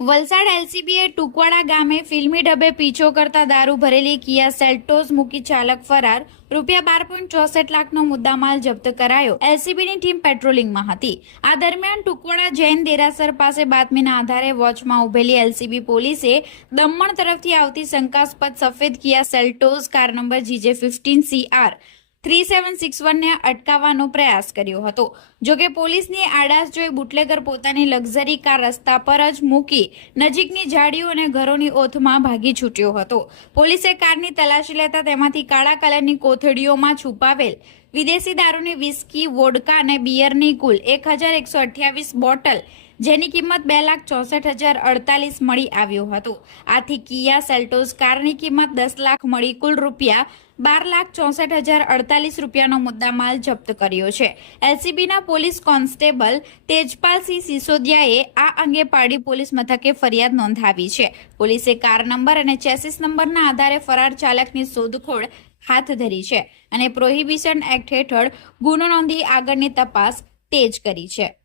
વલસાડ એલસીબીએ ટુકવાડા ગામે ફિલ્મી ઢબે પીછો કરતા દારૂ ભરેલી કિયા સેલ્ટોસ મૂકી ચાલક ફરાર, ₹12.64 લાખનો મુદ્દામાલ જપ્ત કરાયો। એલસીબીની ટીમ પેટ્રોલિંગમાં હતી। આ દરમિયાન ટુકવાડા જૈન દેરાસર પાસે બાતમીના આધારે વોચમાં ઉભેલી એલસીબી પોલીસે દમણ તરફથી આવતી શંકાસ્પદ સફેદ કિયા સેલ્ટોસ કાર નંબર GJ15CR 3761 ને અટકાવવાનો પ્રયાસ કર્યો હતો। જોકે પોલીસની આડાશ જોઈ બુટલેગર પોતાની લક્ઝરી કાર રસ્તા પર જ મૂકી નજીકની ઝાડીઓ અને ઘરોની ઓથમાં ભાગી છૂટ્યો હતો। પોલીસે કારની તલાશી લેતા તેમાંથી કાળા કલરની કોથળીઓમાં છુપાવેલ વિદેશી દારૂની વિસ્કી, વોડકા અને બિયરની કુલ 1128 બોટલ, જેની કિંમત 2,64,048 મળી આવ્યો હતો। આથી કિયા સેલ્ટોસ કારની કિંમત 10 લાખ મળી કુલ ₹12,64,048નો મુદ્દામાલ જપ્ત કર્યો છે। એલસીબીના પોલીસ કોન્સ્ટેબલ તેજપાલસિંહ સિસોદિયાએ આ અંગે પારડી પોલીસ મથકે ફરિયાદ નોંધાવી છે। પોલીસે કાર નંબર અને ચેસિસ નંબરના આધારે ફરાર ચાલકની શોધખોળ હાથ ધરી છે અને પ્રોહિબિશન એક્ટ હેઠળ ગુનો નોંધી આગળની તપાસ તેજ કરી છે।